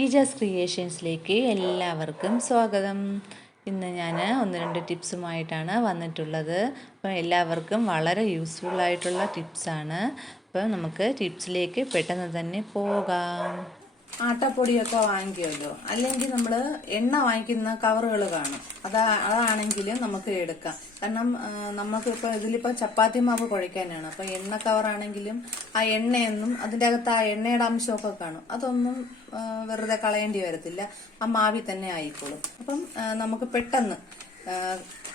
ഈജാസ് ക്രിയേഷൻസിലേക്ക് എല്ലാവർക്കും സ്വാഗതം. ഇന്ന് ഞാൻ 1-2 ടിപ്സുമായിട്ടാണ് വന്നിട്ടുള്ളത്. അപ്പോൾ എല്ലാവർക്കും വളരെ യൂസ്ഫുൾ ആയിട്ടുള്ള ടിപ്സാണ്. അപ്പോൾ നമുക്ക് ടിപ്സിലേക്ക് പെട്ടെന്ന് തന്നെ പോകാം. ആട്ടപ്പൊടിയൊക്കെ വാങ്ങിക്കുമല്ലോ, അല്ലെങ്കിൽ നമ്മൾ എണ്ണ വാങ്ങിക്കുന്ന കവറുകൾ കാണും. അതാണെങ്കിൽ നമുക്ക് എടുക്കാം. കാരണം നമുക്കിപ്പോൾ ഇതിലിപ്പോൾ ചപ്പാത്തി മാവ് കുഴയ്ക്കാനാണ്. അപ്പോൾ എണ്ണ കവറാണെങ്കിലും ആ എണ്ണയൊന്നും അതിൻ്റെ അകത്ത് ആ എണ്ണയുടെ അംശമൊക്കെ കാണും. അതൊന്നും വെറുതെ കളയേണ്ടി വരത്തില്ല, ആ മാവിൽ തന്നെ ആയിക്കോളും. അപ്പം നമുക്ക് പെട്ടെന്ന്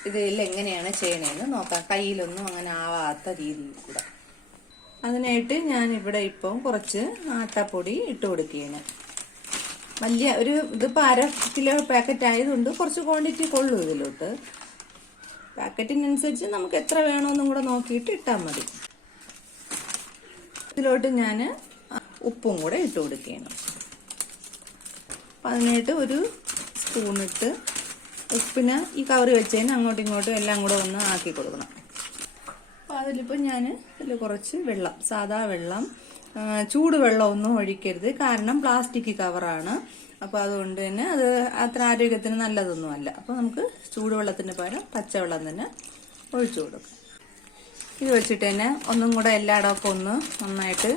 ഇതിൽ എങ്ങനെയാണ് ചെയ്യണേന്ന് നോക്കാം, കയ്യിലൊന്നും അങ്ങനെ ആവാത്ത രീതിയിൽ കൂടെ. അതിനായിട്ട് ഞാനിവിടെ ഇപ്പം കുറച്ച് ആട്ടപ്പൊടി ഇട്ട് കൊടുക്കുകയാണ്. വലിയ ഒരു ഇതിപ്പോൾ 1/2 കിലോ പാക്കറ്റ് ആയതുകൊണ്ട് കുറച്ച് ക്വാണ്ടിറ്റി കൊള്ളും ഇതിലോട്ട്. പാക്കറ്റിനനുസരിച്ച് നമുക്ക് എത്ര വേണമെന്നും കൂടെ നോക്കിയിട്ട് ഇട്ടാൽ മതി. ഇതിലോട്ട് ഞാൻ ഉപ്പും കൂടെ ഇട്ട് കൊടുക്കുകയാണ്. അപ്പം അതിനായിട്ട് ഒരു സ്പൂണിട്ട് ഉപ്പിന് ഈ കവർ വെച്ചതിന് അങ്ങോട്ടും ഇങ്ങോട്ടും എല്ലാം കൂടെ ഒന്ന് ആക്കി കൊടുക്കണം. അപ്പോൾ അതിലിപ്പോൾ ഞാൻ ഇതിൽ കുറച്ച് വെള്ളം, സാധാ വെള്ളം, ചൂടുവെള്ളം ഒന്നും ഒഴിക്കരുത്. കാരണം പ്ലാസ്റ്റിക് കവറാണ്. അപ്പോൾ അതുകൊണ്ട് തന്നെ അത് അത്ര ആരോഗ്യത്തിന് നല്ലതൊന്നുമല്ല. അപ്പോൾ നമുക്ക് ചൂടുവെള്ളത്തിന് പകരം പച്ചവെള്ളം തന്നെ ഒഴിച്ചു കൊടുക്കാം. ഇത് വെച്ചിട്ട് തന്നെ ഒന്നും കൂടെ എല്ലായിടമൊക്കെ ഒന്ന് നന്നായിട്ട്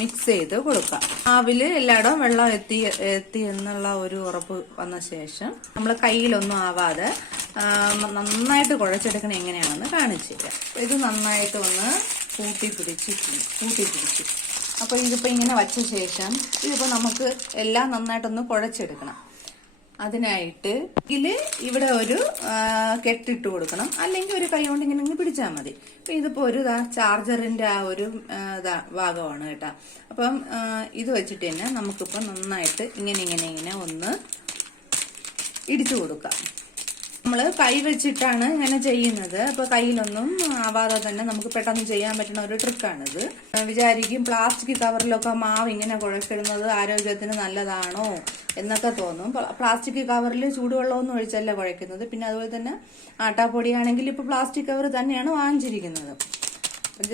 മിക്സ് ചെയ്ത് കൊടുക്കാം. മാവില് എല്ലായിടവും വെള്ളം എത്തി എന്നുള്ള ഒരു ഉറപ്പ് വന്ന ശേഷം നമ്മൾ കയ്യിലൊന്നും ആവാതെ നന്നായിട്ട് കുഴച്ചെടുക്കണ എങ്ങനെയാണെന്ന് കാണിച്ചു തരാം. ഇത് നന്നായിട്ട് ഒന്ന് കൂട്ടി പിടിച്ചു. അപ്പോൾ ഇതിപ്പോൾ ഇങ്ങനെ വച്ച ശേഷം ഇതിപ്പോൾ നമുക്ക് എല്ലാം നന്നായിട്ടൊന്ന് കുഴച്ചെടുക്കണം. അതിനായിട്ട് ഇവിടെ ഒരു കെട്ടിട്ട് കൊടുക്കണം, അല്ലെങ്കിൽ ഒരു കൈ കൊണ്ട് ഇങ്ങനെ പിടിച്ചാൽ മതി. അപ്പം ഇതിപ്പോൾ ഒരു ചാർജറിന്റെ ആ ഒരു ഭാഗമാണ് കേട്ടോ. അപ്പം ഇത് വെച്ചിട്ട് തന്നെ നമുക്കിപ്പോൾ നന്നായിട്ട് ഇങ്ങനെ ഒന്ന് ഇടിച്ചു കൊടുക്കാം. നമ്മൾ കൈ വെച്ചിട്ടാണ് ഇങ്ങനെ ചെയ്യുന്നത്. അപ്പോൾ കയ്യിലൊന്നും ആവാതെ തന്നെ നമുക്ക് പെട്ടെന്ന് ചെയ്യാൻ പറ്റുന്ന ഒരു ട്രിക്കാണിത്. വിചാരിക്കും പ്ലാസ്റ്റിക് കവറിലൊക്കെ മാവ് ഇങ്ങനെ കുഴച്ചിടുന്നത് ആരോഗ്യത്തിന് നല്ലതാണോ എന്നൊക്കെ തോന്നും. പ്ലാസ്റ്റിക് കവറിൽ ചൂടുവെള്ളമൊന്നും ഒഴിച്ചല്ല കുഴക്കുന്നത്. പിന്നെ അതുപോലെ തന്നെ ആട്ടാപ്പൊടിയാണെങ്കിൽ ഇപ്പോൾ പ്ലാസ്റ്റിക് കവർ തന്നെയാണ് വാങ്ങിച്ചിരിക്കുന്നത്.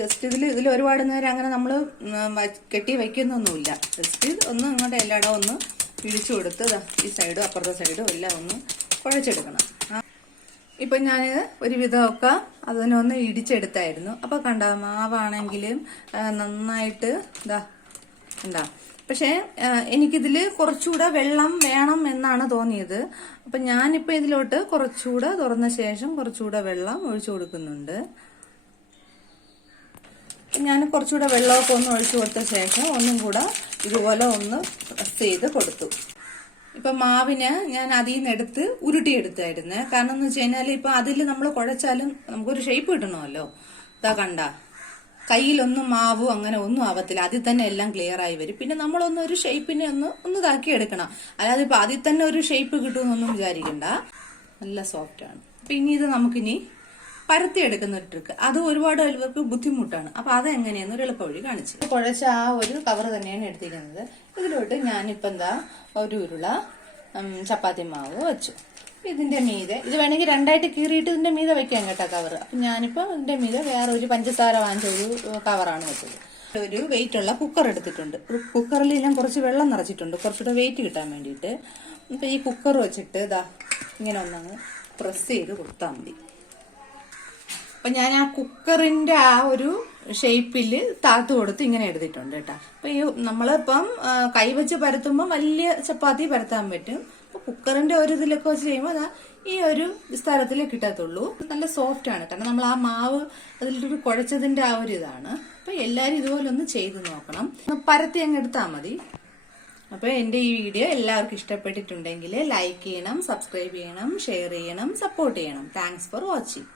ജസ്റ്റ് ഇതിൽ ഒരുപാട് നേരം അങ്ങനെ നമ്മൾ കെട്ടി വയ്ക്കുന്നൊന്നുമില്ല. ജസ്റ്റ് ഒന്ന് ഇങ്ങോട്ട് എല്ലായിടവും ഒന്ന് ഇടിച്ചു കൊടുത്ത് ഈ സൈഡും അപ്പുറത്തെ സൈഡും എല്ലാം ഒന്ന് കുഴച്ചെടുക്കണം. ഇപ്പൊ ഞാൻ ഒരുവിധമൊക്കെ അതിനൊന്ന് ഇടിച്ചെടുത്തായിരുന്നു. അപ്പൊ കണ്ട മാവാണെങ്കിലും നന്നായിട്ട് എന്താ. പക്ഷെ എനിക്കിതില് കുറച്ചുകൂടെ വെള്ളം വേണം എന്നാണ് തോന്നിയത്. അപ്പൊ ഞാനിപ്പോ ഇതിലോട്ട് കുറച്ചുകൂടെ തുറന്ന ശേഷം കുറച്ചുകൂടെ വെള്ളം ഒഴിച്ചു കൊടുക്കുന്നുണ്ട്. ഞാൻ കുറച്ചുകൂടെ വെള്ളമൊക്കെ ഒന്ന് ഒഴിച്ചു കൊടുത്ത ശേഷം ഒന്നും കൂടെ ഇതുപോലെ ഒന്ന് പ്രസ് ചെയ്ത് കൊടുത്തു. ഇപ്പൊ മാവിന് ഞാൻ അതിൽ നിന്ന് എടുത്ത് ഉരുട്ടിയെടുത്തായിരുന്നു. കാരണം എന്ന് വെച്ച് കഴിഞ്ഞാൽ ഇപ്പൊ അതിൽ നമ്മൾ കുഴച്ചാലും നമുക്കൊരു ഷേപ്പ് കിട്ടണമല്ലോ. ഇതാ കണ്ട, കയ്യിലൊന്നും മാവും അങ്ങനെ ഒന്നും ആവത്തില്ല. അതിൽ തന്നെ എല്ലാം ക്ലിയർ ആയി വരും. പിന്നെ നമ്മളൊന്ന് ഒരു ഷേപ്പിനെ ഒന്ന് ഇതാക്കി എടുക്കണം. അല്ലാതെ ഇപ്പൊ അതിൽ തന്നെ ഒരു ഷേപ്പ് കിട്ടുമെന്നൊന്നും വിചാരിക്കണ്ട. നല്ല സോഫ്റ്റ് ആണ്. അപ്പൊ ഇനി ഇത് നമുക്കിനി പരത്തിയെടുക്കുന്ന ഒരു ട്രിക്ക്, അത് ഒരുപാട് പേർക്ക് ബുദ്ധിമുട്ടാണ്. അപ്പൊ അത് എങ്ങനെയാന്ന് ഒരു എളുപ്പവഴി കാണിച്ചു. കുഴച്ച ആ ഒരു കവർ തന്നെയാണ് എടുത്തിരിക്കുന്നത്. ഇതിലോട്ട് ഞാനിപ്പോ ഒരു ഉരുള ചപ്പാത്തി മാവ് വെച്ചു. ഇതിന്റെ മീതെ ഇത് വേണമെങ്കിൽ രണ്ടായിട്ട് കീറിയിട്ട് ഇതിന്റെ മീതെ വെക്കാം കേട്ടോ കവർ. അപ്പൊ ഞാനിപ്പോ ഇതിന്റെ മീതെ വേറെ ഒരു പഞ്ചസാര വാങ്ങിച്ച ഒരു കവറാണ് വെച്ചത്. ഒരു വെയിറ്റ് ഉള്ള കുക്കർ എടുത്തിട്ടുണ്ട്. കുക്കറിൽ ഞാൻ കുറച്ച് വെള്ളം നിറച്ചിട്ടുണ്ട്, കുറച്ചുകൂടെ വെയിറ്റ് കിട്ടാൻ വേണ്ടിയിട്ട്. ഇപ്പൊ ഈ കുക്കർ വെച്ചിട്ട് ഇങ്ങനെ ഒന്നങ്ങ് പ്രസ് ചെയ്ത് കൊടുത്താൽ മതി. അപ്പൊ ഞാൻ ആ കുക്കറിന്റെ ആ ഒരു ഷേപ്പിൽ താത്തു കൊടുത്ത് ഇങ്ങനെ എടുത്തിട്ടുണ്ട് കേട്ടോ. അപ്പൊ ഈ നമ്മളിപ്പം കൈവച്ച് പരത്തുമ്പോൾ വലിയ ചപ്പാത്തി പരത്താൻ പറ്റും. അപ്പൊ കുക്കറിന്റെ ഒരു ഇതിലൊക്കെ വെച്ച് ചെയ്യുമ്പോൾ ഈ ഒരു വിസ്താരത്തിലേ കിട്ടത്തുള്ളൂ. നല്ല സോഫ്റ്റ് ആണ്, കാരണം നമ്മൾ ആ മാവ് അതിലൊരു കുഴച്ചതിന്റെ ആ ഒരു ഇതാണ്. അപ്പൊ എല്ലാരും ഇതുപോലെ ഒന്ന് ചെയ്ത് നോക്കണം. പരത്തി അങ്ങ് എടുത്താൽ മതി. അപ്പൊ എന്റെ ഈ വീഡിയോ എല്ലാവർക്കും ഇഷ്ടപ്പെട്ടിട്ടുണ്ടെങ്കിൽ ലൈക്ക് ചെയ്യണം, സബ്സ്ക്രൈബ് ചെയ്യണം, ഷെയർ ചെയ്യണം, സപ്പോർട്ട് ചെയ്യണം. Thanks for watching.